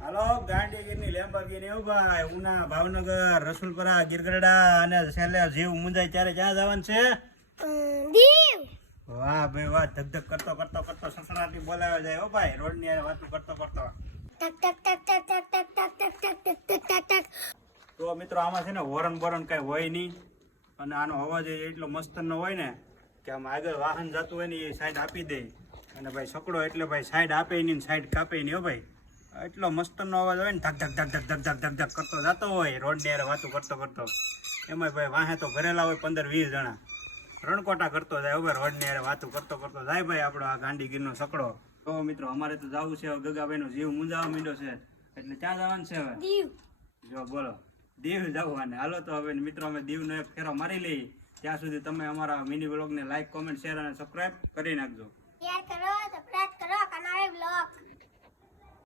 હાલો ગાંધીગીરની Lamborghini હો ભાઈ ઉના ભાવનગર રસુલપરા ગીરગઢડા અને છેલ્લે જીવ મુંજાય ત્યારે ક્યાં જવાનું છે દીવ. વાહ ભાઈ વાહ ધક કરતો કરતો કરતો સસરાટી બોલાવે જાય હો ભાઈ રોડ ની વાતો કરતો કરતો ટક ટક ટક ટક ટક ટક ટક ટક ટક ટક ટક ટક. તો મિત્રો આમાં છે ને હોરન બોરન કઈ હોય નહીં અને આનો અવાજ એટલો મસ્ત નો હોય ને કે આમ આગળ વાહન જતું હોય ને એ સાઈડ આપી દે અને ભાઈ સકડો એટલે ભાઈ સાઈડ આપે નહીં સાઈડ કાપે નહીં હો ભાઈ એટલો મસ્ત નો અવાજ હોય ને ધક ધક ધક ધક ધક ધક ધક કરતો જતો હોય રોડ ની વાતો કરતો કરતો એમાં ભાઈ વાહે તો ભરેલા હોય 15-20 જણા રણકોટા કરતો જાય હવે રોડ ની વાતો કરતો કરતો જાય ભાઈ આપણો આ ગાંધીગીરનો સકડો. તો મિત્રો અમારે તો જવું છે ગગાભાઈ નો જીવ મુંજાવા માંડ્યો છે એટલે ક્યાં જવાનું છે હવે દીવ. જો બોલો દીવ જવું હાલો તો હવે મિત્રો અમે દીવનો એક ફેરો મારી લઈએ ત્યાં સુધી તમે અમારા મિની બ્લોગને લાઈક કોમેન્ટ શેર અને સબસ્ક્રાઇબ કરી નાખજો. શેર કરો